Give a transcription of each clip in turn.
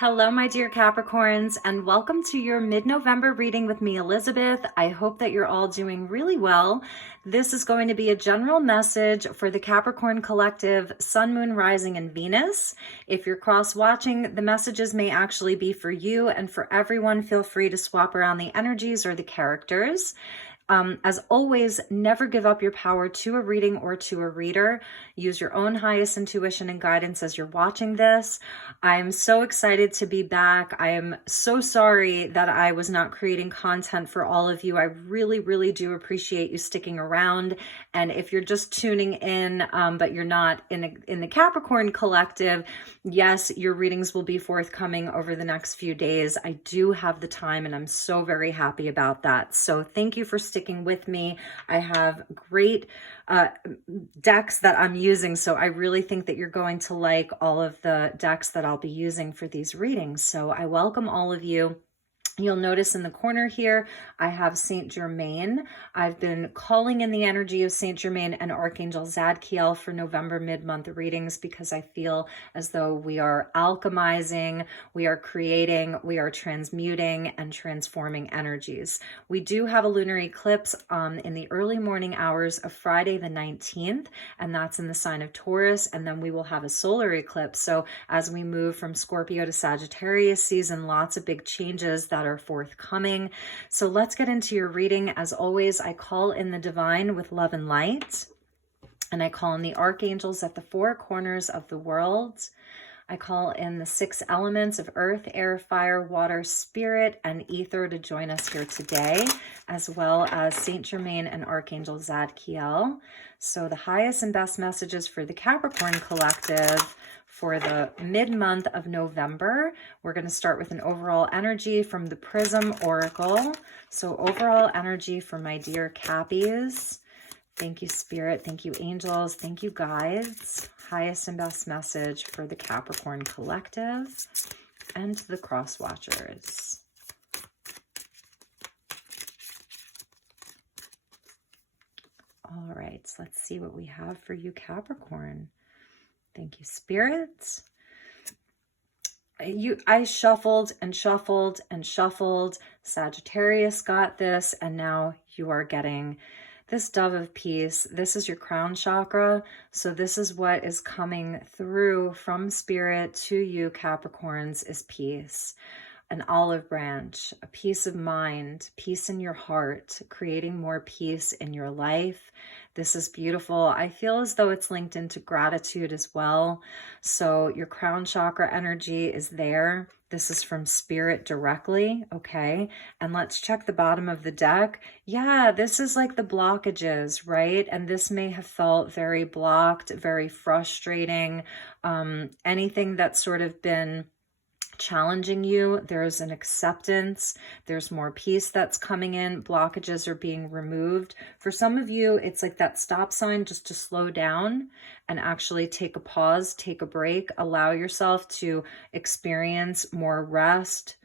Hello, my dear Capricorns, and welcome to your mid-November reading with me, Elizabeth. I hope that you're all doing really well. This is going to be a general message for the Capricorn collective, Sun, Moon, Rising, and Venus. If you're cross-watching, the messages may actually be for you, and for everyone, feel free to swap around the energies or the characters. As always, never give up your power to a reading or to a reader. Use your own highest intuition and guidance as you're watching this. I'm so excited to be back. I am so sorry that I was not creating content for all of you. I really, really do appreciate you sticking around. And if you're just tuning in, but you're not in the Capricorn collective, yes, your readings will be forthcoming over the next few days. I do have the time and I'm so very happy about that. So thank you for sticking with me. I have great decks that I'm using, so I really think that you're going to like all of the decks that I'll be using for these readings. So I welcome all of you. You'll notice in the corner here, I have Saint Germain. I've been calling in the energy of Saint Germain and Archangel Zadkiel for November mid-month readings because I feel as though we are alchemizing, we are creating, we are transmuting and transforming energies. We do have a lunar eclipse in the early morning hours of Friday the 19th, and that's in the sign of Taurus, and then we will have a solar eclipse. So as we move from Scorpio to Sagittarius season, lots of big changes that are forthcoming. So let's get into your reading. As always, I call in the divine with love and light, and I call in the archangels at the four corners of the world. I call in the six elements of earth, air, fire, water, spirit, and ether to join us here today, as well as Saint Germain and Archangel Zadkiel. So the highest and best messages for the Capricorn collective for the mid-month of November. We're going to start with an overall energy from the Prism Oracle. So overall energy for my dear Cappies. Thank you, Spirit. Thank you, angels. Thank you, guides. Highest and best message for the Capricorn collective and the cross watchers. All right, so let's see what we have for you, Capricorn. Thank you, Spirit. I shuffled and shuffled and shuffled. Sagittarius got this, and now you are getting this dove of peace. This is your crown chakra. So this is what is coming through from Spirit to you, Capricorns, is peace. An olive branch, a peace of mind, peace in your heart, creating more peace in your life. This is beautiful. I feel as though it's linked into gratitude as well. So your crown chakra energy is there. This is from Spirit directly, okay? And let's check the bottom of the deck. Yeah, this is like the blockages, right? And this may have felt very blocked, very frustrating. Anything that's sort of been challenging you, there's an acceptance, there's more peace that's coming in, blockages are being removed. For some of you, it's like that stop sign just to slow down and actually take a pause, take a break, allow yourself to experience more rest,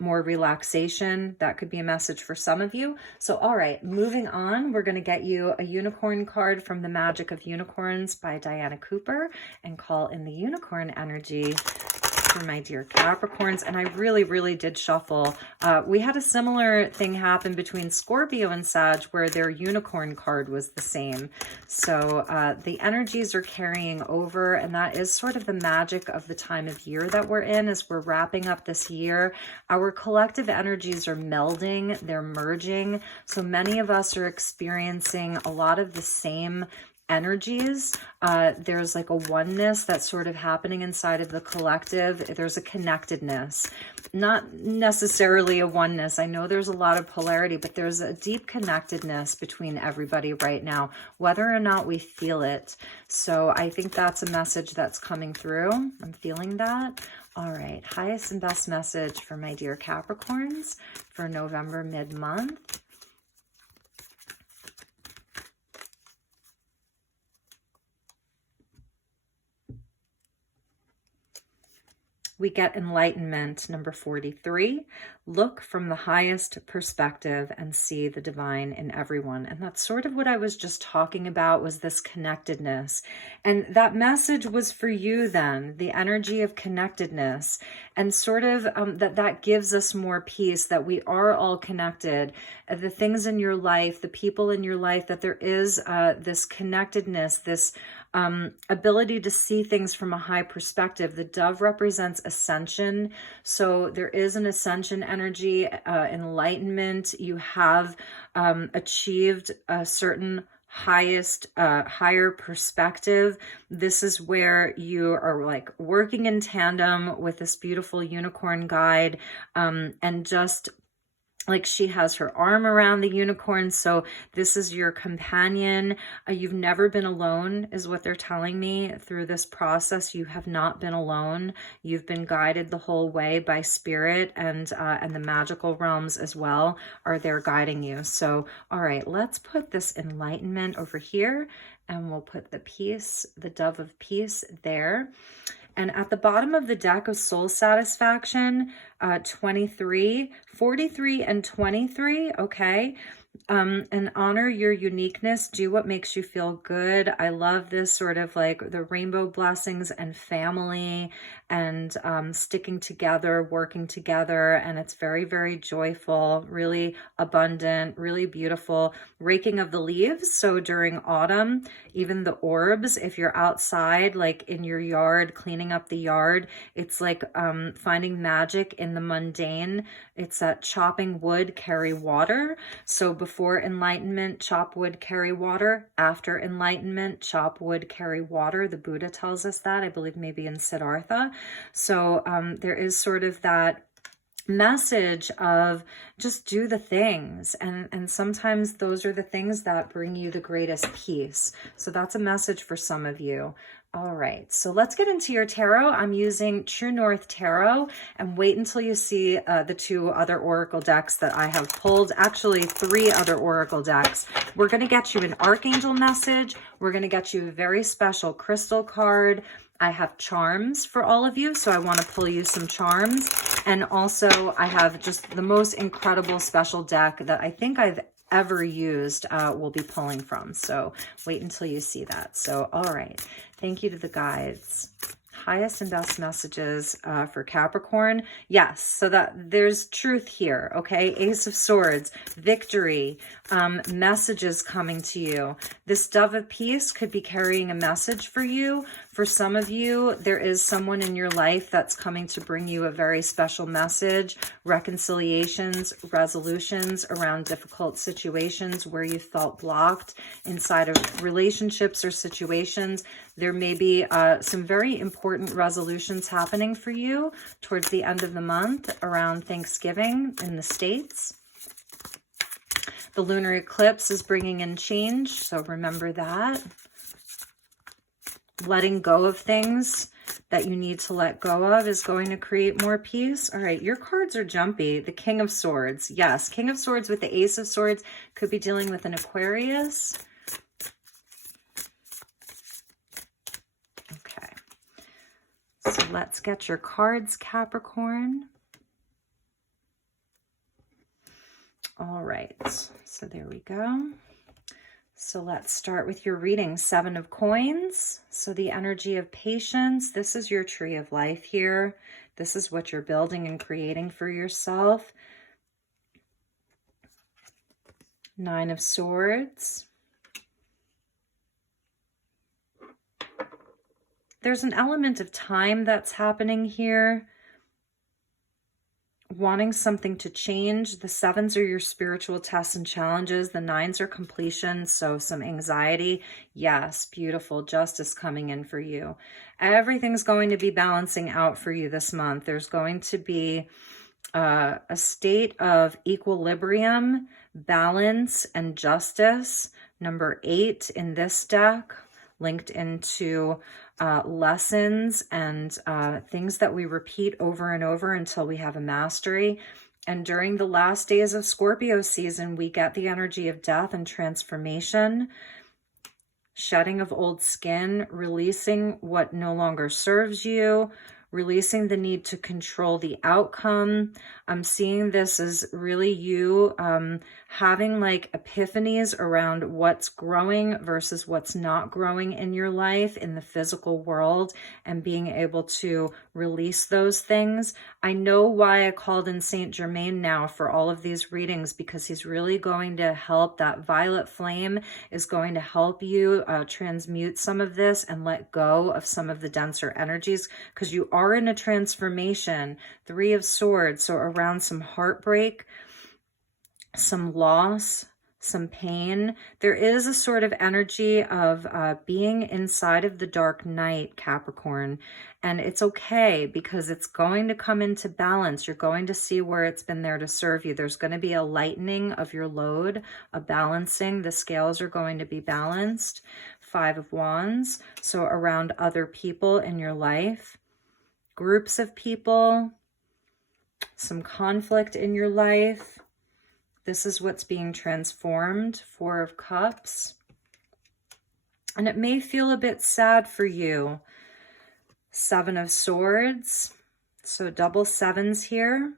more relaxation. That could be a message for some of you. So, all right, moving on, we're going to get you a unicorn card from The Magic of Unicorns by Diana Cooper and call in the unicorn energy for my dear Capricorns. And I really, really did shuffle. We had a similar thing happen between Scorpio and Sag where their unicorn card was the same. So the energies are carrying over, and that is sort of the magic of the time of year that we're in as we're wrapping up this year. Our collective energies are melding, they're merging. So many of us are experiencing a lot of the same energies. There's like a oneness that's sort of happening inside of the collective. There's a connectedness, not necessarily a oneness. I know there's a lot of polarity, but there's a deep connectedness between everybody right now, whether or not we feel it. So I think that's a message that's coming through. I'm feeling that. All right, highest and best message for my dear Capricorns for November mid-month. We get enlightenment, number 43. Look from the highest perspective and see the divine in everyone. And that's sort of what I was just talking about, was this connectedness. And that message was for you then, the energy of connectedness, and sort of that gives us more peace, that we are all connected. The things in your life, the people in your life, that there is this connectedness, this ability to see things from a high perspective. The dove represents ascension. So there is an ascension energy, enlightenment. You have achieved a certain higher perspective. This is where you are like working in tandem with this beautiful unicorn guide, and just like she has her arm around the unicorn. So this is your companion. You've never been alone is what they're telling me through this process. You have not been alone. You've been guided the whole way by spirit, and the magical realms as well are there guiding you. So, all right, let's put this enlightenment over here, and we'll put the peace, the dove of peace there. And at the bottom of the deck of soul satisfaction, 23, 43, and 23, okay? And honor your uniqueness. Do what makes you feel good. I love this sort of like the rainbow blessings and family, and sticking together, working together. And it's very, very joyful, really abundant, really beautiful. Raking of the leaves. So during autumn, even the orbs, if you're outside, like in your yard, cleaning up the yard, it's like finding magic in the mundane. It's chopping wood, carry water. So before enlightenment, chop wood, carry water. After enlightenment, chop wood, carry water. The Buddha tells us that, I believe maybe in Siddhartha. So there is sort of that message of just do the things, and sometimes those are the things that bring you the greatest peace. So that's a message for some of you. All right, so let's get into your tarot. I'm using True North Tarot, and wait until you see the two other oracle decks that I have pulled. Actually, 3 other oracle decks. We're going to get you an archangel message. We're going to get you a very special crystal card. I have charms for all of you, so I want to pull you some charms. And also, I have just the most incredible special deck that I think I've ever used, we'll be pulling from. So wait until you see that. So, all right. Thank you to the guides. Highest and best messages for Capricorn. Yes, so that there's truth here, okay? Ace of Swords, victory, messages coming to you. This dove of peace could be carrying a message for you. For some of you, there is someone in your life that's coming to bring you a very special message, reconciliations, resolutions around difficult situations where you felt blocked inside of relationships or situations. There may be some very important resolutions happening for you towards the end of the month around Thanksgiving in the States. The lunar eclipse is bringing in change, so remember that. Letting go of things that you need to let go of is going to create more peace. All right, your cards are jumpy. The King of Swords. Yes, King of Swords with the Ace of Swords could be dealing with an Aquarius. Okay. So let's get your cards, Capricorn. All right, so there we go. So let's start with your reading. 7 of Coins. So the energy of patience. This is your tree of life here. This is what you're building and creating for yourself. 9 of Swords. There's an element of time that's happening here. Wanting something to change. The 7s are your spiritual tests and challenges. The 9s are completion, so some anxiety. Yes, beautiful. Justice coming in for you. Everything's going to be balancing out for you this month. There's going to be a state of equilibrium, balance, and justice. Number 8 in this deck, linked into lessons and things that we repeat over and over until we have a mastery. And during the last days of Scorpio season, we get the energy of death and transformation, shedding of old skin, releasing what no longer serves you, releasing the need to control the outcome. I'm seeing this as really you having like epiphanies around what's growing versus what's not growing in your life in the physical world, and being able to release those things. I know why I called in Saint Germain now for all of these readings, because he's really going to help. That violet flame is going to help you transmute some of this and let go of some of the denser energies, because you are in a transformation. 3 of Swords, so around some heartbreak, some loss, some pain. There is a sort of energy of being inside of the dark night, Capricorn, and it's okay, because it's going to come into balance. You're going to see where it's been there to serve you. There's going to be a lightening of your load, a balancing. The scales are going to be balanced. 5 of Wands, so around other people in your life, groups of people, some conflict in your life. This is what's being transformed. 4 of Cups. And it may feel a bit sad for you. 7 of Swords. So double sevens here.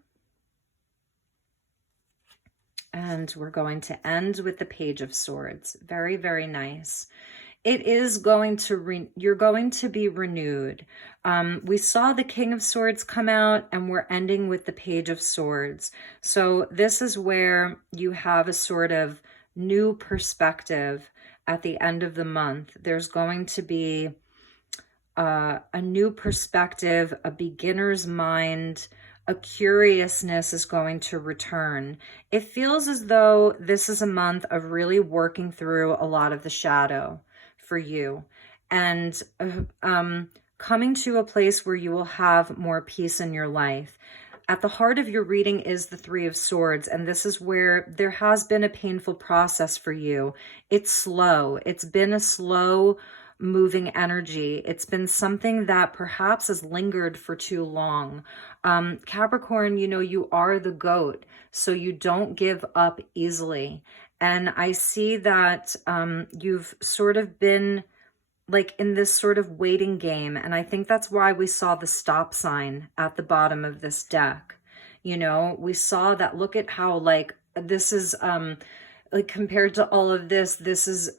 And we're going to end with the Page of Swords. Very, very nice. It is going to, you're going to be renewed. We saw the King of Swords come out, and we're ending with the Page of Swords. So this is where you have a sort of new perspective at the end of the month. There's going to be a new perspective, a beginner's mind, a curiousness is going to return. It feels as though this is a month of really working through a lot of the shadow for you, and coming to a place where you will have more peace in your life. At the heart of your reading is the 3 of Swords, and this is where there has been a painful process for you. It's slow. It's been a slow moving energy. It's been something that perhaps has lingered for too long. Capricorn, you know, you are the goat, so you don't give up easily. And I see that you've sort of been like in this sort of waiting game. And I think that's why we saw the stop sign at the bottom of this deck. You know, we saw that. Look at how like this is like compared to all of this, this is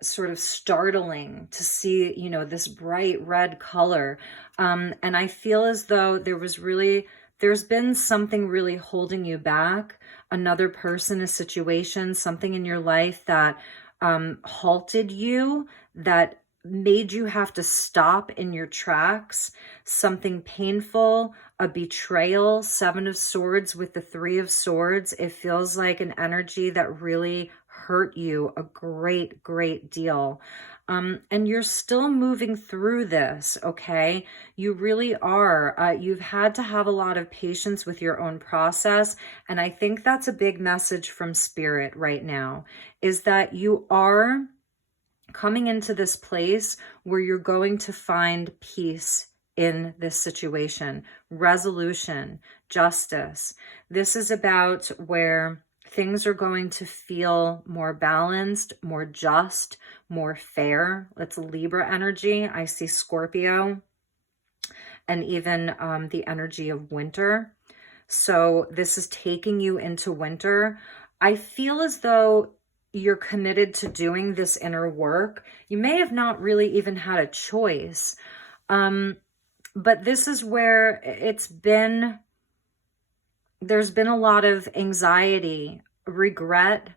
sort of startling to see, you know, this bright red color. And I feel as though there's been something really holding you back. Another person, a situation, something in your life that halted you, that made you have to stop in your tracks. Something painful, a betrayal. 7 of Swords with the 3 of Swords. It feels like an energy that really hurt you a great, great deal. And you're still moving through this, okay? You really are. You've had to have a lot of patience with your own process. And I think that's a big message from Spirit right now, is that you are coming into this place where you're going to find peace in this situation, resolution, justice. This is about where things are going to feel more balanced, more just, more fair. It's Libra energy. I see Scorpio and even the energy of winter. So this is taking you into winter. I feel as though you're committed to doing this inner work. You may have not really even had a choice. But this is where there's been a lot of anxiety, regret,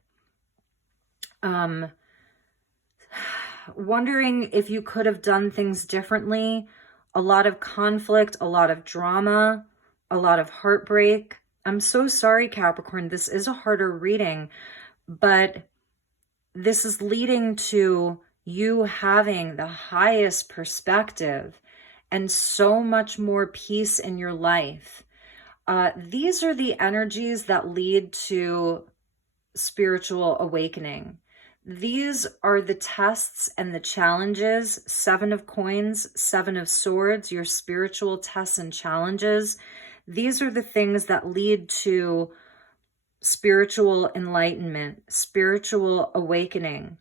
wondering if you could have done things differently, a lot of conflict, a lot of drama, a lot of heartbreak. I'm so sorry, Capricorn. This is a harder reading, but this is leading to you having the highest perspective and so much more peace in your life. These are the energies that lead to spiritual awakening. These are the tests and the challenges. 7 of Coins, 7 of Swords, your spiritual tests and challenges. These are the things that lead to spiritual enlightenment, spiritual awakening.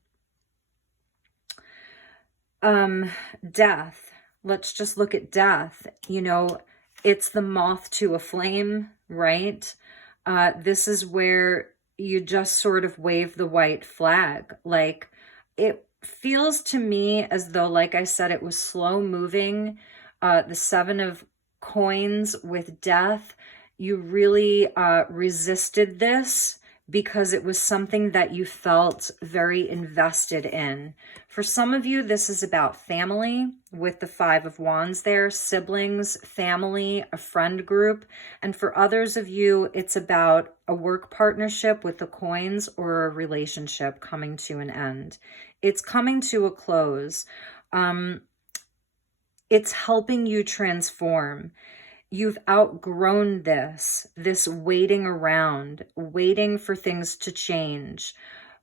Death. let's just look at death. You know, it's the moth to a flame, right? This is where you just sort of wave the white flag. Like, it feels to me as though, like I said, it was slow moving. The Seven of Coins with death, you really resisted this because it was something that you felt very invested in. For some of you, this is about family with the Five of Wands there, siblings, family, a friend group. And for others of you, it's about a work partnership with the coins or a relationship coming to an end. It's coming to a close. It's helping you transform. You've outgrown this waiting around, waiting for things to change,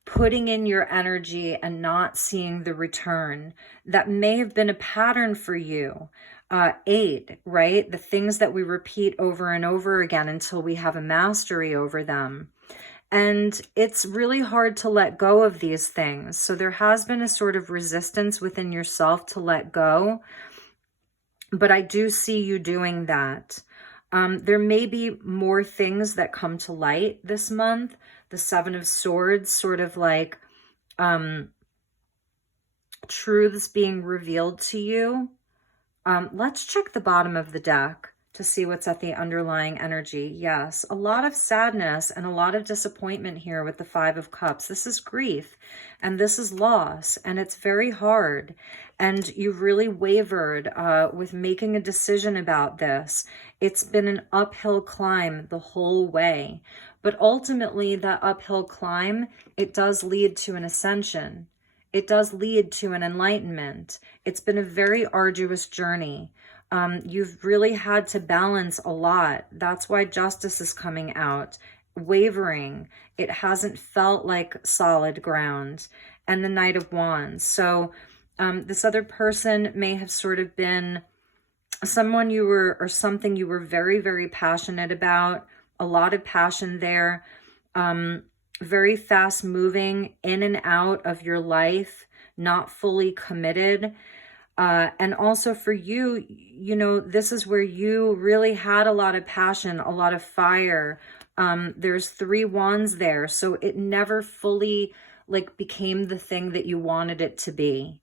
putting in your energy and not seeing the return. That may have been a pattern for you. 8, right? The things that we repeat over and over again until we have a mastery over them. And it's really hard to let go of these things. So there has been a sort of resistance within yourself to let go. But I do see you doing that. There may be more things that come to light this month. The Seven of Swords, sort of like truths being revealed to you. Let's check the bottom of the deck to see what's at the underlying energy. Yes, a lot of sadness and a lot of disappointment here with the Five of Cups. This is grief and this is loss, and it's very hard. And you've really wavered with making a decision about this. It's been an uphill climb the whole way. But ultimately, that uphill climb, it does lead to an ascension. It does lead to an enlightenment. It's been a very arduous journey. You've really had to balance a lot. That's why justice is coming out. Wavering. It hasn't felt like solid ground. And the Knight of Wands. So this other person may have sort of been someone you were, or something you were very, very passionate about. A lot of passion there. Very fast moving in and out of your life. Not fully committed. And also for you, you know, this is where you really had a lot of passion, a lot of fire. There's 3 wands there. So it never fully like became the thing that you wanted it to be,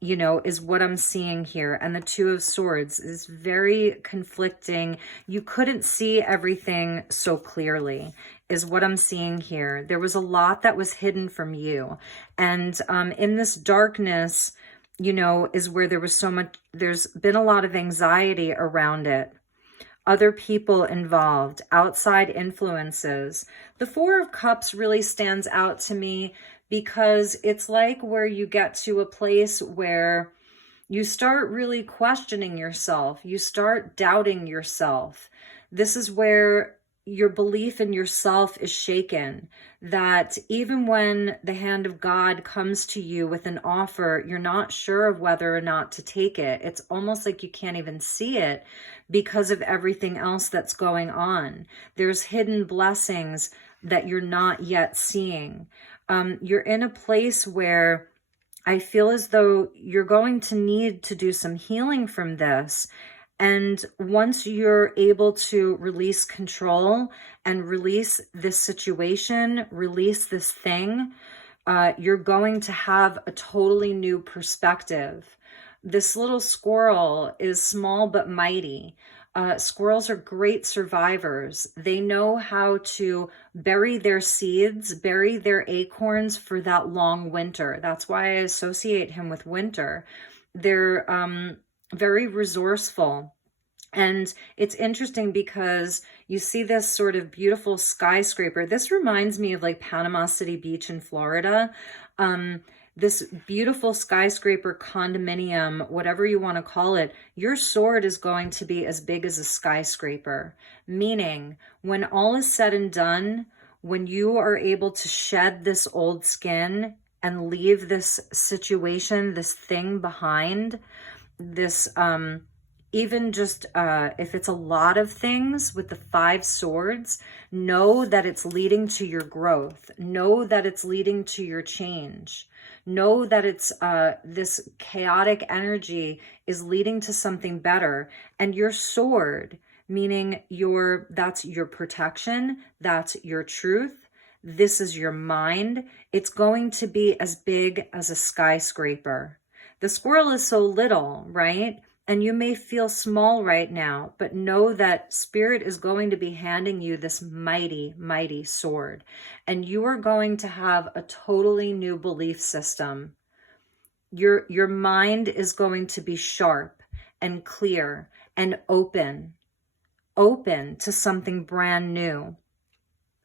you know, is what I'm seeing here. And the Two of Swords is very conflicting. You couldn't see everything so clearly is what I'm seeing here. There was a lot that was hidden from you. And in this darkness, you know, is where there was so much, there's been a lot of anxiety around it. Other people involved, outside influences. The Four of Cups really stands out to me because it's like where you get to a place where you start really questioning yourself. You start doubting yourself. This is where your belief in yourself is shaken, that even when the hand of God comes to you with an offer, you're not sure of whether or not to take it. It's almost like you can't even see it because of everything else that's going on. There's hidden blessings that you're not yet seeing. You're in a place where I feel as though you're going to need to do some healing from this. And once you're able to release control and release this situation, release this thing, you're going to have a totally new perspective. This little squirrel is small but mighty. Squirrels are great survivors. They know how to bury their seeds, bury their acorns for that long winter. That's why I associate him with winter. They're very resourceful. And it's interesting because you see this sort of beautiful skyscraper. This reminds me of like Panama City Beach in Florida. This beautiful skyscraper condominium, whatever you want to call it, your sword is going to be as big as a skyscraper. Meaning, when all is said and done, when you are able to shed this old skin and leave this situation, this thing behind, this even just if it's a lot of things with the 5 swords, know that it's leading to your growth. Know that it's leading to your change. Know that it's this chaotic energy is leading to something better. And your sword, meaning that's your protection, that's your truth. This is your mind. It's going to be as big as a skyscraper. The squirrel is so little, right? And you may feel small right now, but know that Spirit is going to be handing you this mighty, mighty sword. And you are going to have a totally new belief system. Your mind is going to be sharp and clear and open to something brand new,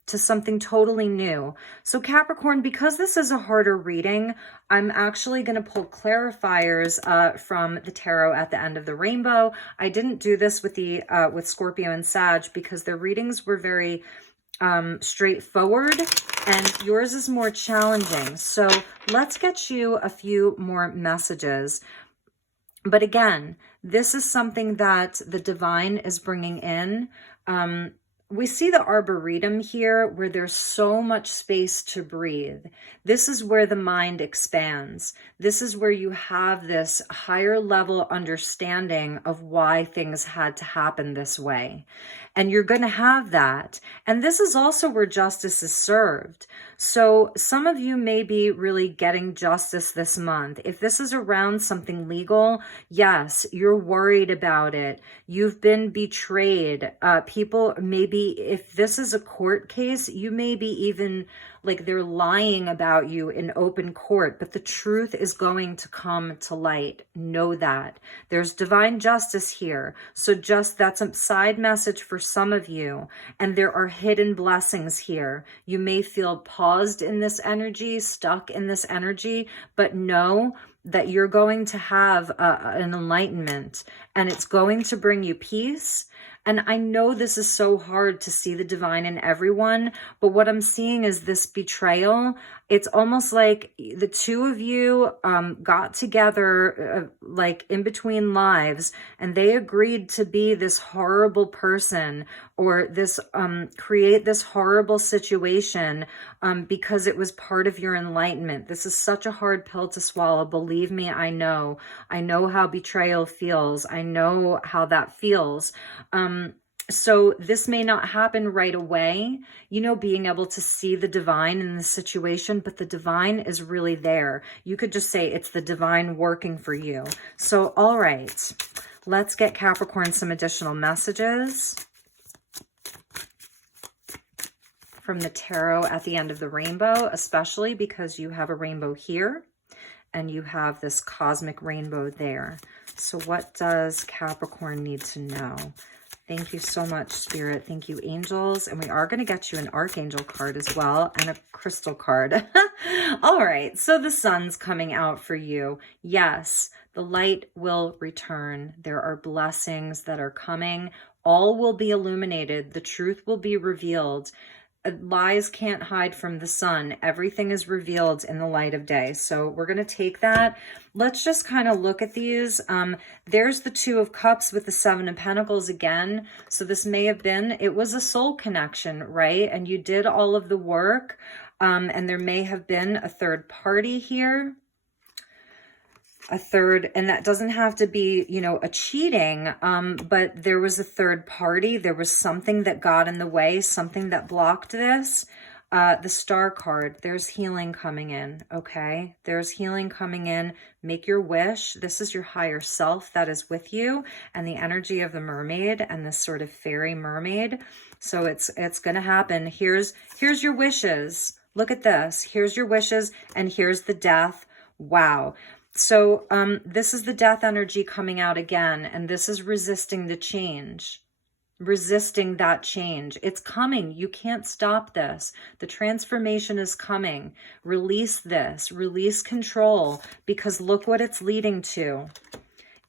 to something totally new. So Capricorn, because this is a harder reading, I'm actually going to pull clarifiers from the tarot at the end of the rainbow. I didn't do this with the with Scorpio and Sag because their readings were very straightforward, and yours is more challenging. So let's get you a few more messages. But again, this is something that the divine is bringing in. We see the Arboretum here where there's so much space to breathe. This is where the mind expands. This is where you have this higher level understanding of why things had to happen this way. And you're going to have that. And this is also where justice is served. So some of you may be really getting justice this month. If this is around something legal, yes, you're worried about it. You've been betrayed. People maybe, if this is a court case, you may be even like they're lying about you in open court, but the truth is going to come to light. Know that. There's divine justice here. So just that's a side message for some of you. And there are hidden blessings here. You may feel paused in this energy, stuck in this energy, but know that you're going to have an enlightenment, and it's going to bring you peace. And I know this is so hard to see the divine in everyone, but what I'm seeing is this betrayal. It's almost like the two of you got together like in between lives, and they agreed to be this horrible person or this create this horrible situation because it was part of your enlightenment. This is such a hard pill to swallow. Believe me, I know how betrayal feels. I know how that feels. So this may not happen right away, you know, being able to see the divine in the situation, but the divine is really there. You could just say it's the divine working for you. So, all right, let's get Capricorn some additional messages from the tarot at the end of the rainbow, especially because you have a rainbow here and you have this cosmic rainbow there. So what does Capricorn need to know? Thank you so much, Spirit. Thank you, angels. And we are going to get you an archangel card as well and a crystal card. All right. So the sun's coming out for you. Yes, the light will return. There are blessings that are coming. All will be illuminated. The truth will be revealed. Lies can't hide from the sun. Everything is revealed in the light of day. So we're going to take that. Let's just kind of look at these. There's the Two of Cups with the Seven of Pentacles again. So this may have been, it was a soul connection, right? And you did all of the work. And there may have been a third party here. A third, and that doesn't have to be, you know, a cheating, but there was a third party. There was something that got in the way, something that blocked this. The Star card, there's healing coming in, okay? There's healing coming in. Make your wish. This is your higher self that is with you, and the energy of the mermaid and this sort of fairy mermaid. So it's going to happen. Here's your wishes. Look at this. Here's your wishes, and here's the death. Wow. So this is the death energy coming out again, and this is resisting the change, resisting that change. It's coming. You can't stop this. The transformation is coming. Release this, release control, because look what it's leading to.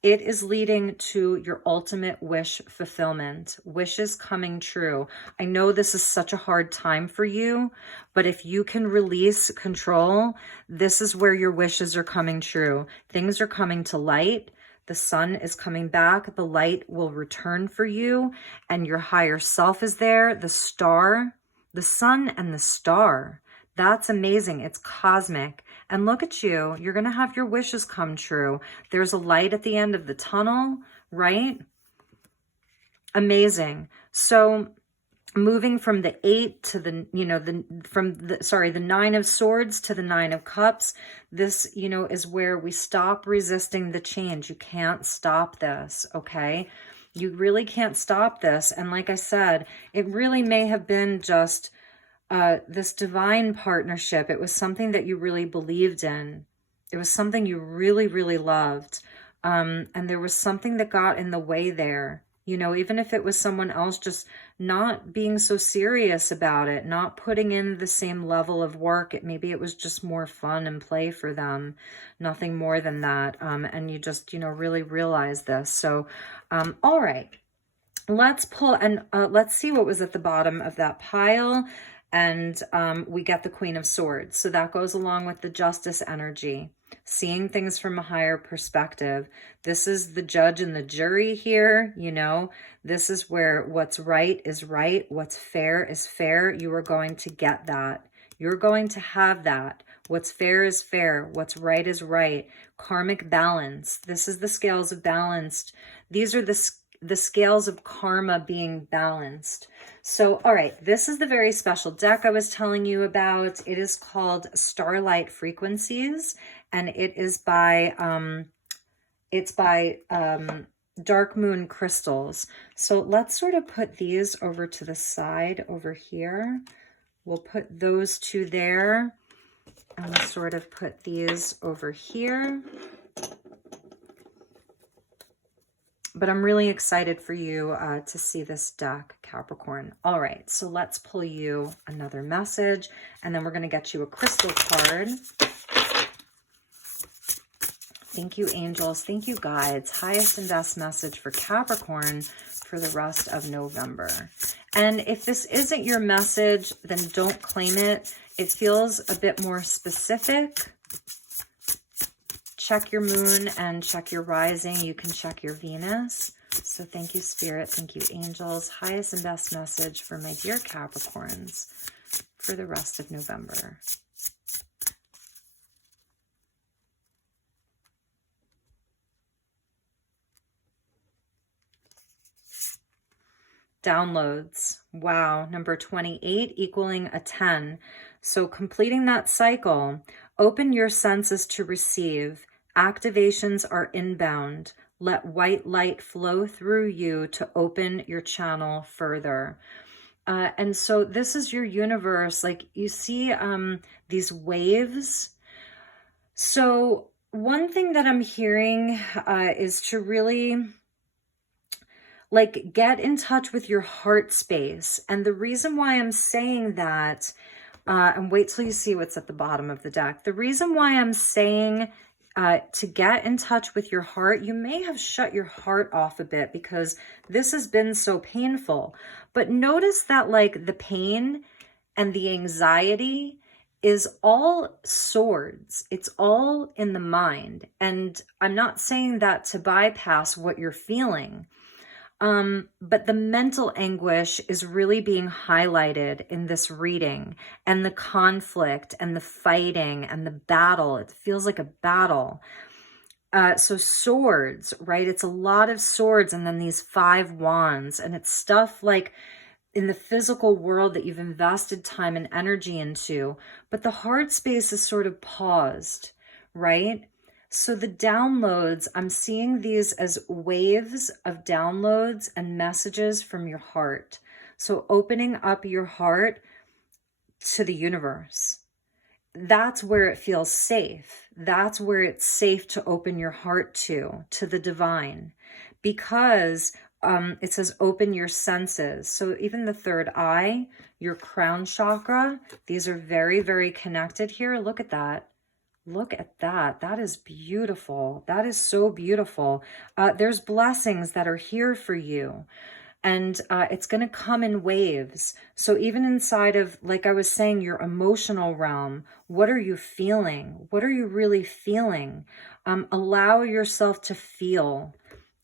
It is leading to your ultimate wish fulfillment, wishes coming true. I know this is such a hard time for you, but if you can release control, this is where your wishes are coming true. Things are coming to light. The sun is coming back. The light will return for you, and your higher self is there. The star, the sun and the star. That's amazing. It's cosmic. And look at you. You're going to have your wishes come true. There's a light at the end of the tunnel, right? Amazing. So moving from the 8 to the, the 9 of swords to the 9 of cups, this, is where we stop resisting the change. You can't stop this, okay? You really can't stop this. And like I said, it really may have been just this divine partnership. It was something that you really believed in. It was something you really, really loved. And there was something that got in the way there. Even if it was someone else just not being so serious about it, not putting in the same level of work, maybe it was just more fun and play for them, nothing more than that. And you just, really realize this. So, all right, let's pull and let's see what was at the bottom of that pile. And we get the Queen of Swords. So that goes along with the Justice energy. Seeing things from a higher perspective. This is the judge and the jury here, This is where what's right is right, what's fair is fair. You are going to get that. You're going to have that. What's fair is fair, what's right is right. Karmic balance. This is the scales of balanced. These are the scales of karma being balanced. So, all right, this is the very special deck I was telling you about. It is called Starlight Frequencies, and it is by Dark Moon Crystals. So let's sort of put these over to the side over here. We'll put those two there and sort of put these over here. But I'm really excited for you to see this deck, Capricorn. All right, so let's pull you another message, and then we're going to get you a crystal card. Thank you, angels. Thank you, guides. Highest and best message for Capricorn for the rest of November. And if this isn't your message, then don't claim it. It feels a bit more specific. Check your moon and check your rising. You can check your Venus. So thank you, Spirit. Thank you, angels. Highest and best message for my dear Capricorns for the rest of November. Downloads. Wow. Number 28 equaling a 10. So completing that cycle, open your senses to receive. Activations are inbound. Let white light flow through you to open your channel further. And so this is your universe. Like you see these waves. So one thing that I'm hearing is to really get in touch with your heart space. And the reason why I'm saying that, and wait till you see what's at the bottom of the deck. The reason why I'm saying to get in touch with your heart, you may have shut your heart off a bit because this has been so painful. But notice that the pain and the anxiety is all swords. It's all in the mind. And I'm not saying that to bypass what you're feeling. But the mental anguish is really being highlighted in this reading, and the conflict and the fighting and the battle. It feels like a battle. So swords, right? It's a lot of swords, and then these 5 wands, and it's stuff like in the physical world that you've invested time and energy into, but the heart space is sort of paused, right? So the downloads, I'm seeing these as waves of downloads and messages from your heart. So opening up your heart to the universe. That's where it feels safe. That's where it's safe to open your heart to the divine. Because it says open your senses. So even the third eye, your crown chakra, these are very, very connected here. Look at that. Look at that. That is beautiful. That is so beautiful. There's blessings that are here for you. And it's going to come in waves. So even inside of, like I was saying, your emotional realm, what are you feeling? What are you really feeling? Allow yourself to feel,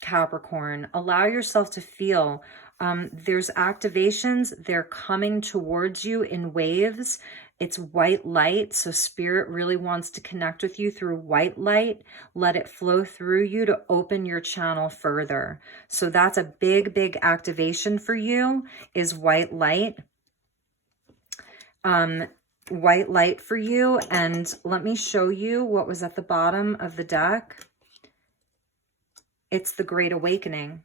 Capricorn. Allow yourself to feel. There's activations. They're coming towards you in waves. It's white light. So spirit really wants to connect with you through white light. Let it flow through you to open your channel further. So that's a big, big activation for you, is white light. White light for you. And let me show you what was at the bottom of the deck. It's the Great Awakening.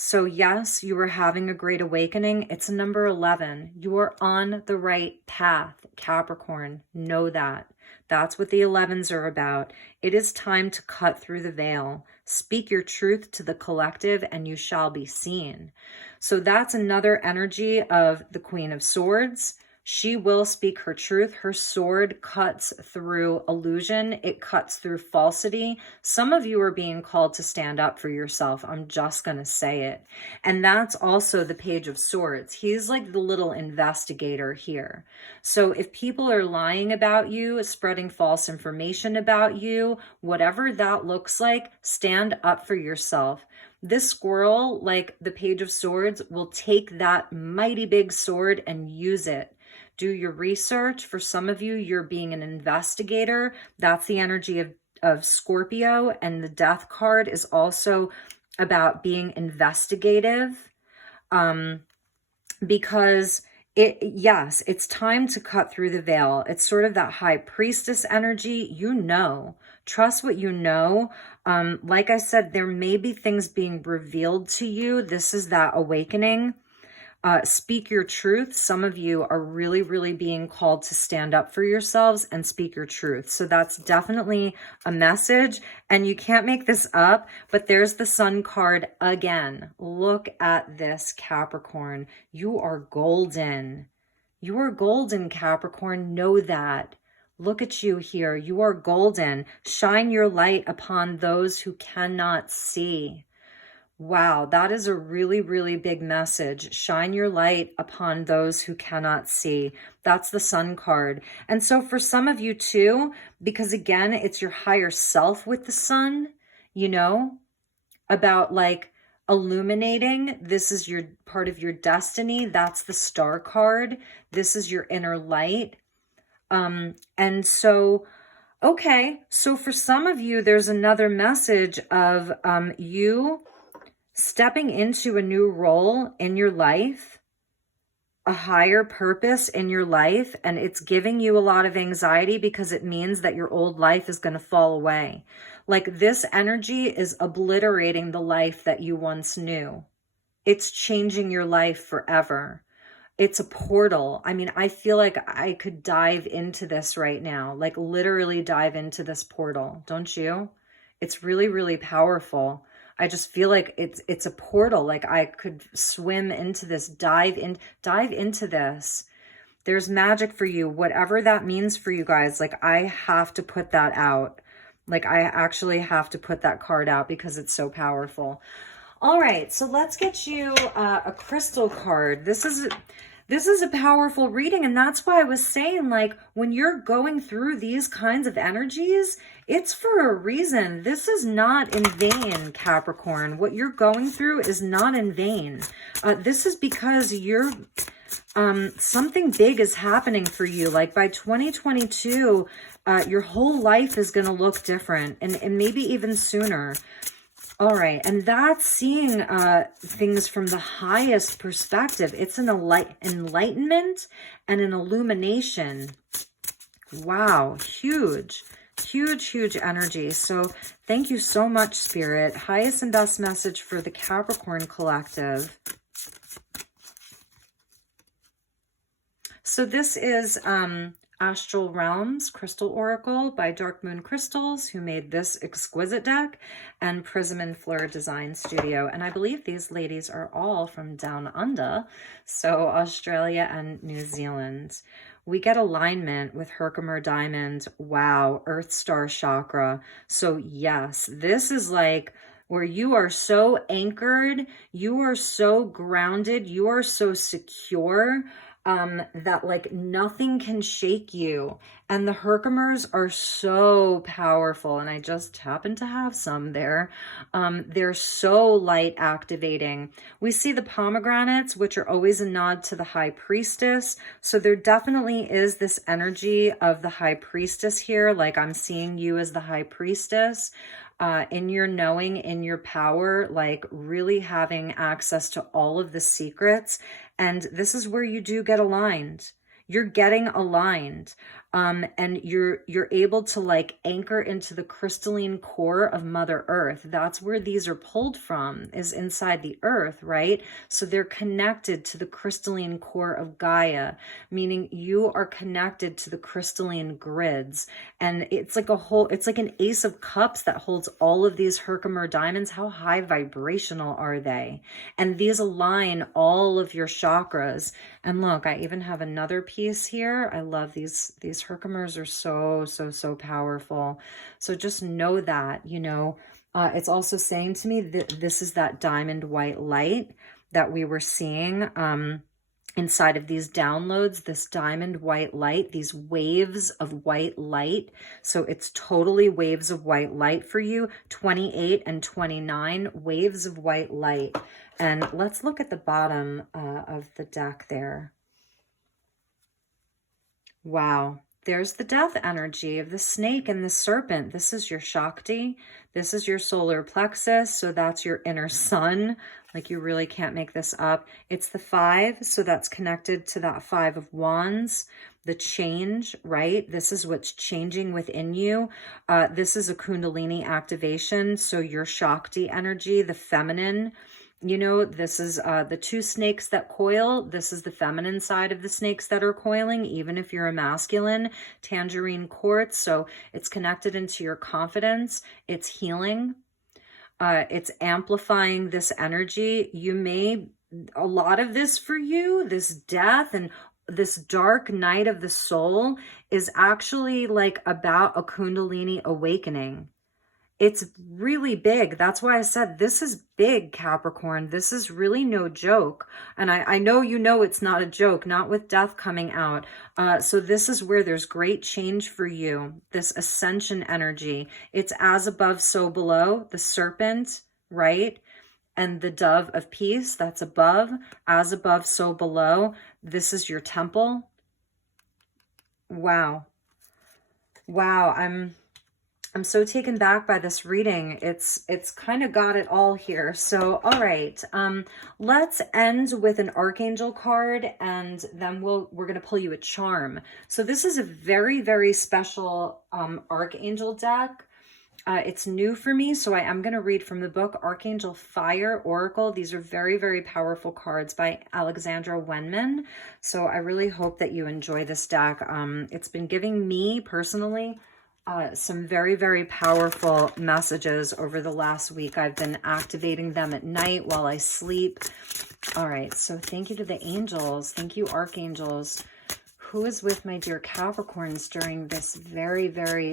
So yes, you are having a great awakening. It's number 11. You are on the right path, Capricorn. Know that. That's what the 11s are about. It is time to cut through the veil. Speak your truth to the collective and you shall be seen. So that's another energy of the Queen of Swords. She will speak her truth. Her sword cuts through illusion. It cuts through falsity. Some of you are being called to stand up for yourself. I'm just going to say it. And that's also the Page of Swords. He's like the little investigator here. So if people are lying about you, spreading false information about you, whatever that looks like, stand up for yourself. This squirrel, like the Page of Swords, will take that mighty big sword and use it. Do your research. For some of you, you're being an investigator. That's the energy of Scorpio. And the Death card is also about being investigative. Because yes, it's time to cut through the veil. It's sort of that high priestess energy. You know, trust what you know. Like I said, there may be things being revealed to you. This is that awakening. Speak your truth. Some of you are really, really being called to stand up for yourselves and speak your truth. So that's definitely a message. And you can't make this up, but there's the Sun card again. Look at this, Capricorn. You are golden. You are golden, Capricorn. Know that. Look at you here. You are golden. Shine your light upon those who cannot see. Wow, that is a really, really big message. Shine your light upon those who cannot see. That's the Sun card. And so for some of you too, because again, it's your higher self with the Sun, you know, about like illuminating. This is your part of your destiny. That's the Star card. This is your inner light. And so, okay, so for some of you, there's another message of you stepping into a new role in your life, a higher purpose in your life, and it's giving you a lot of anxiety because it means that your old life is going to fall away. Like this energy is obliterating the life that you once knew. It's changing your life forever. It's a portal. I mean, I feel like I could dive into this right now, like literally dive into this portal, don't you? It's really, really powerful. I just feel like it's a portal. Like I could swim into this, dive into this. There's magic for you, whatever that means for you guys. Like I have to put that out. Like I actually have to put that card out because it's so powerful. All right, so let's get you a crystal card. This is a powerful reading, and that's why I was saying, like, when you're going through these kinds of energies, it's for a reason. This is not in vain, Capricorn. What you're going through is not in vain. This is because you're something big is happening for you. Like by 2022, your whole life is going to look different, and maybe even sooner. All right, and that's seeing things from the highest perspective. It's an enlightenment and an illumination. Wow, huge, huge, huge energy. So thank you so much, Spirit. Highest and best message for the Capricorn collective. So this is Astral Realms Crystal Oracle by Dark Moon Crystals, who made this exquisite deck, and Prism and Fleur Design Studio. And I believe these ladies are all from down under, so Australia and New Zealand. We get alignment with Herkimer Diamond. Wow, Earth Star Chakra. So yes, this is like where you are so anchored, you are so grounded, you are so secure, that like nothing can shake you. And the Herkimers are so powerful. And I just happen to have some there. They're so light activating. We see the pomegranates, which are always a nod to the high priestess. So there definitely is this energy of the high priestess here. Like I'm seeing you as the high priestess. In your knowing, in your power, like really having access to all of the secrets. And this is where you do get aligned. You're getting aligned. And you're able to like anchor into the crystalline core of Mother Earth. That's where these are pulled from, is inside the earth, right? So they're connected to the crystalline core of Gaia, meaning you are connected to the crystalline grids. And it's like it's like an ace of cups that holds all of these Herkimer diamonds. How high vibrational are they? And these align all of your chakras. And look, I even have another piece here. I love these Herkimers are so powerful. So just know that, you know, it's also saying to me that this is that diamond white light that we were seeing inside of these downloads, this diamond white light, these waves of white light. So it's totally waves of white light for you, 28 and 29, waves of white light. And let's look at the bottom of the deck there. Wow. There's the death energy of the snake and the serpent. This is your Shakti. This is your solar plexus. So that's your inner sun. Like you really can't make this up. It's the 5. So that's connected to that 5 of wands. The change, right? This is what's changing within you. This is a Kundalini activation. So your Shakti energy, the feminine. You know, this is the 2 snakes that coil. This is the feminine side of the snakes that are coiling, even if you're a masculine. Tangerine quartz. So it's connected into your confidence. It's healing. It's amplifying this energy. A lot of this for you, this death and this dark night of the soul is actually like about a Kundalini awakening. It's really big. That's why I said this is big, Capricorn. This is really no joke. And I know you know it's not a joke, not with death coming out. So this is where there's great change for you, this ascension energy. It's as above, so below. The serpent, right? And the dove of peace, that's above. As above, so below. This is your temple. Wow. Wow, I'm so taken back by this reading. It's kind of got it all here. So, all right, let's end with an archangel card, and then we're going to pull you a charm. So this is a very special archangel deck. It's new for me, so I am going to read from the book Archangel Fire Oracle. These are very powerful cards by Alexandra Wenman. So I really hope that you enjoy this deck. It's been giving me personally some very powerful messages over the last week. I've been activating them at night while I sleep. All right, so thank you to the angels. Thank you, archangels. Who is with my dear Capricorns during this very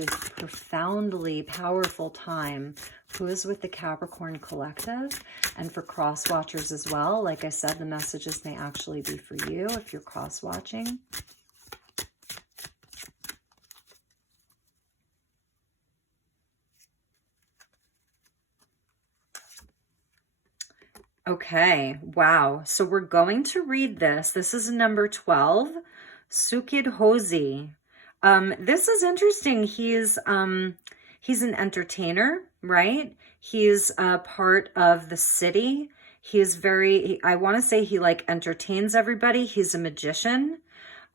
profoundly powerful time? Who is with the Capricorn collective? And for cross watchers as well. Like I said, the messages may actually be for you if you're cross watching. Okay, wow. So we're going to read this. This is number 12, Sukid Hozi. This is interesting. He's an entertainer, right? He's a part of the city. He's I want to say he like entertains everybody. He's a magician.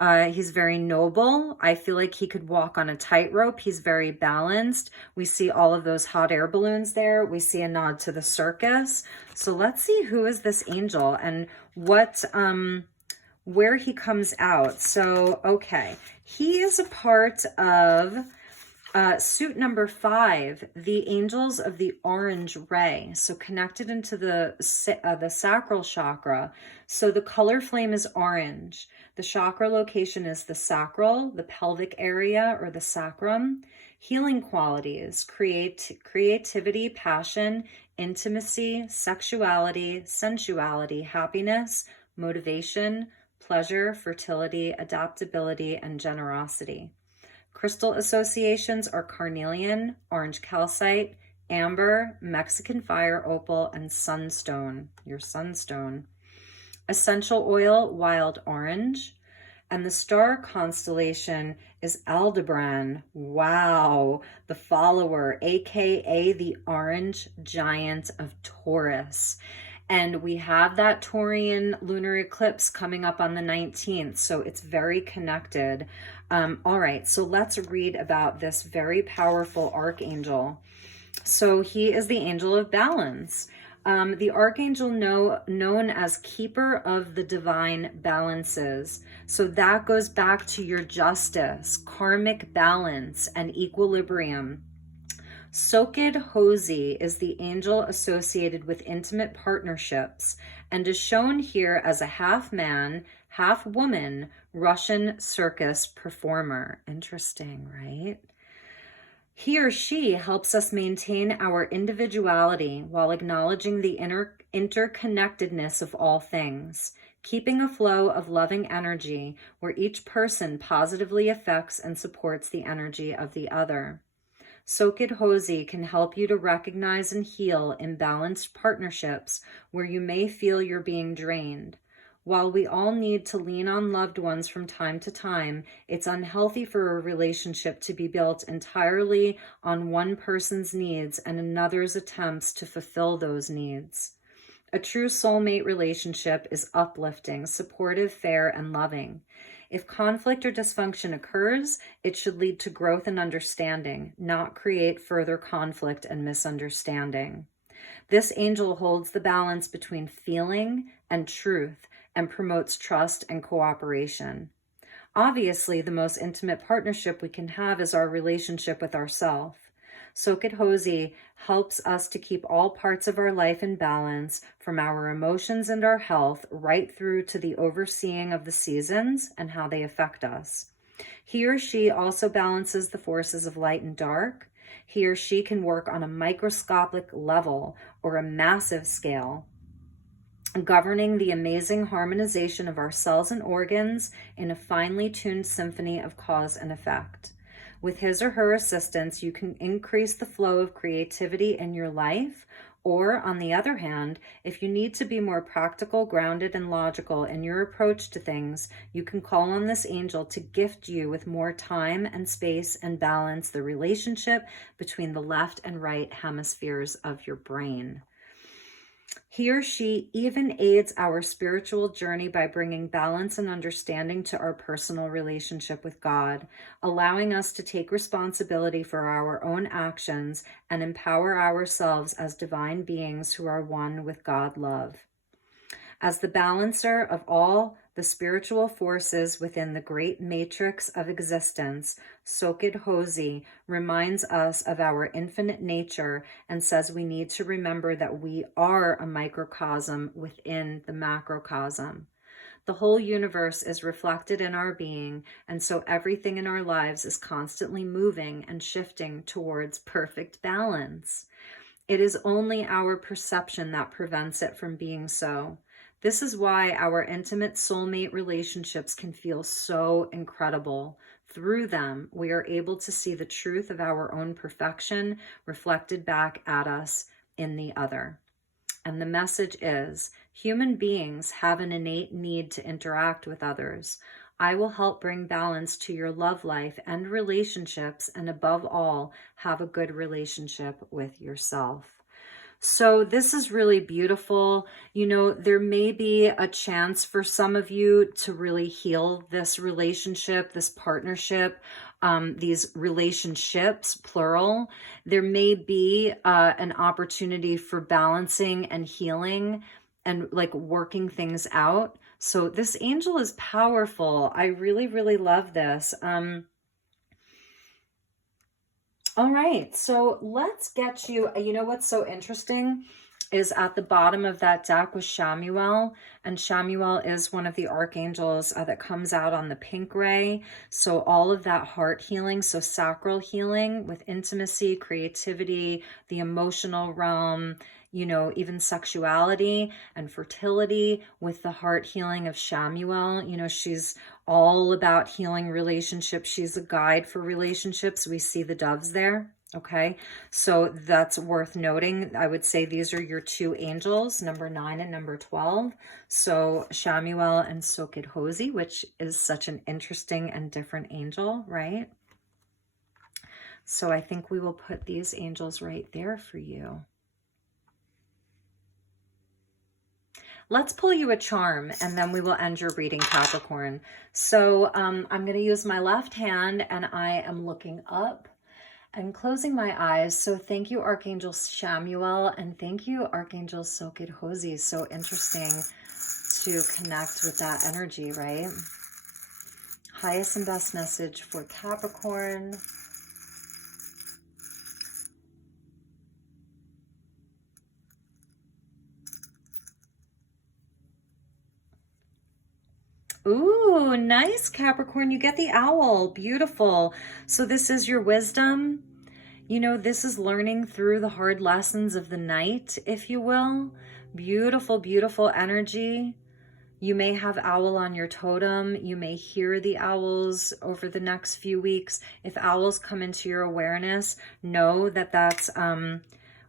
He's very noble. I feel like he could walk on a tightrope. He's very balanced. We see all of those hot air balloons there. We see a nod to the circus. So let's see who is this angel and what, where he comes out. So, okay. He is a part of suit number 5, the angels of the orange ray. So connected into the sacral chakra. So the color flame is orange. The chakra location is the sacral, the pelvic area, or the sacrum. Healing qualities, creativity, passion, intimacy, sexuality, sensuality, happiness, motivation, pleasure, fertility, adaptability, and generosity. Crystal associations are carnelian, orange calcite, amber, Mexican fire opal, and sunstone, your sunstone. Essential oil, wild orange. And the star constellation is Aldebaran. Wow, the follower, aka the orange giant of Taurus. And we have that Taurian lunar eclipse coming up on the 19th, so it's very connected. All right, so let's read about this very powerful archangel. So he is the angel of balance. The archangel known as keeper of the divine balances. So that goes back to your justice, karmic balance, and equilibrium. Sokid Hozi is the angel associated with intimate partnerships and is shown here as a half man, half woman Russian circus performer. Interesting, right? He or she helps us maintain our individuality while acknowledging the interconnectedness of all things, keeping a flow of loving energy where each person positively affects and supports the energy of the other. Sokid Hozi can help you to recognize and heal imbalanced partnerships where you may feel you're being drained. While we all need to lean on loved ones from time to time, it's unhealthy for a relationship to be built entirely on one person's needs and another's attempts to fulfill those needs. A true soulmate relationship is uplifting, supportive, fair, and loving. If conflict or dysfunction occurs, it should lead to growth and understanding, not create further conflict and misunderstanding. This angel holds the balance between feeling and truth and promotes trust and cooperation. Obviously, the most intimate partnership we can have is our relationship with ourselves. Sokid Hozi helps us to keep all parts of our life in balance, from our emotions and our health right through to the overseeing of the seasons and how they affect us. He or she also balances the forces of light and dark. He or she can work on a microscopic level or a massive scale, governing the amazing harmonization of our cells and organs in a finely tuned symphony of cause and effect. With his or her assistance, you can increase the flow of creativity in your life, or on the other hand, if you need to be more practical, grounded, and logical in your approach to things, you can call on this angel to gift you with more time and space and balance the relationship between the left and right hemispheres of your brain. He or she even aids our spiritual journey by bringing balance and understanding to our personal relationship with God, allowing us to take responsibility for our own actions and empower ourselves as divine beings who are one with God love. As the balancer of all the spiritual forces within the great matrix of existence, Sokid Hozi reminds us of our infinite nature and says we need to remember that we are a microcosm within the macrocosm. The whole universe is reflected in our being, and so everything in our lives is constantly moving and shifting towards perfect balance. It is only our perception that prevents it from being so. This is why our intimate soulmate relationships can feel so incredible. Through them, we are able to see the truth of our own perfection reflected back at us in the other. And the message is, human beings have an innate need to interact with others. I will help bring balance to your love life and relationships, and above all, have a good relationship with yourself. So this is really beautiful. You know, there may be a chance for some of you to really heal this relationship, this partnership, these relationships, plural. There may be an opportunity for balancing and healing and like working things out. So this angel is powerful. I really, really love this. All right, so let's get you know what's so interesting is at the bottom of that deck was Shamuel, and Shamuel is one of the archangels that comes out on the pink ray. So all of that heart healing, so sacral healing with intimacy, creativity, the emotional realm, you know, even sexuality and fertility with the heart healing of Shamuel. You know, she's all about healing relationships. She's a guide for relationships. We see the doves there. Okay, so that's worth noting. I would say these are your two angels, number 9 and number 12. So Shamuel and Sokid Hosi, which is such an interesting and different angel, right? So I think we will put these angels right there for you. Let's pull you a charm and then we will end your reading, Capricorn. So I'm going to use my left hand and I am looking up and closing my eyes. So thank you, Archangel Shamuel, and thank you, Archangel Sokid Hosi. So interesting to connect with that energy, right? Highest and best message for Capricorn. Ooh, nice, Capricorn. You get the owl. Beautiful. So this is your wisdom. You know, this is learning through the hard lessons of the night, if you will. Beautiful, beautiful energy. You may have owl on your totem. You may hear the owls over the next few weeks. If owls come into your awareness, know that that's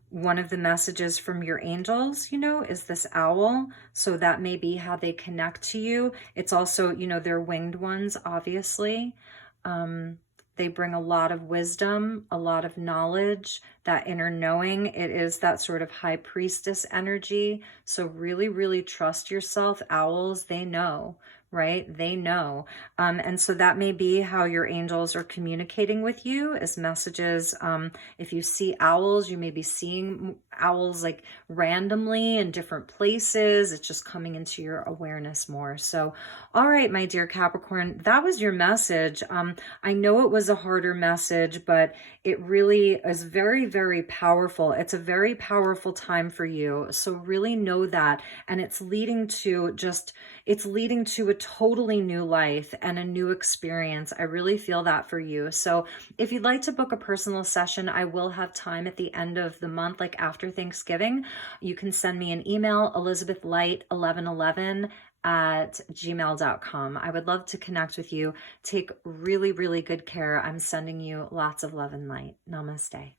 one of the messages from your angels, you know, is this owl. So that may be how they connect to you. It's also, you know, they're winged ones, obviously. They bring a lot of wisdom, a lot of knowledge, that inner knowing. It is that sort of high priestess energy. So really, really trust yourself. Owls, they know, right? They know. And so that may be how your angels are communicating with you as messages. If you see owls, you may be seeing owls like randomly in different places. It's just coming into your awareness more. So, all right, my dear Capricorn, that was your message. I know it was a harder message, but it really is very, very powerful. It's a very powerful time for you. So really know that. And it's leading to a totally new life and a new experience. I really feel that for you. So if you'd like to book a personal session, I will have time at the end of the month, like after Thanksgiving. You can send me an email, elizabethlight1111@gmail.com. I would love to connect with you. Take really, really good care. I'm sending you lots of love and light. Namaste.